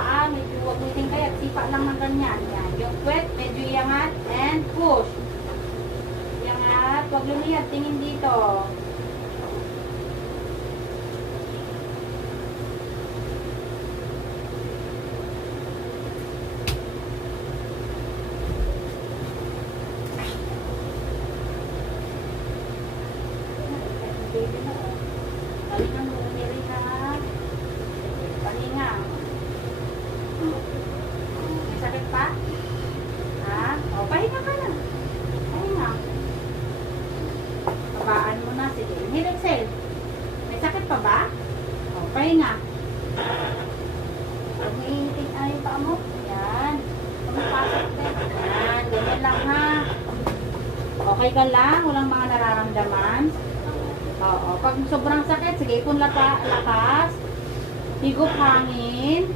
paa, medyo huwag niting kaya, sipa lang ng ganyan. Yan. Yung puwet, medyo iangat, and push. Iangat, huwag lumiyad, tingin dito. Baby na, oh. Palinga mo, umiri ka. Palinga. May sakit pa? Ha? O, pahinga ka na. Pahinga. Babaan mo na. Sige, inhale, exhale. May sakit pa ba? O, pahinga. Huwag mo iinitin yung paa mo. Yan. Pumapasok din. Yan, ganyan lang ha. Okay ka lang? Walang mga nararamdaman? Oo. Pag sobrang sakit, sige, kung lakas, higop hangin.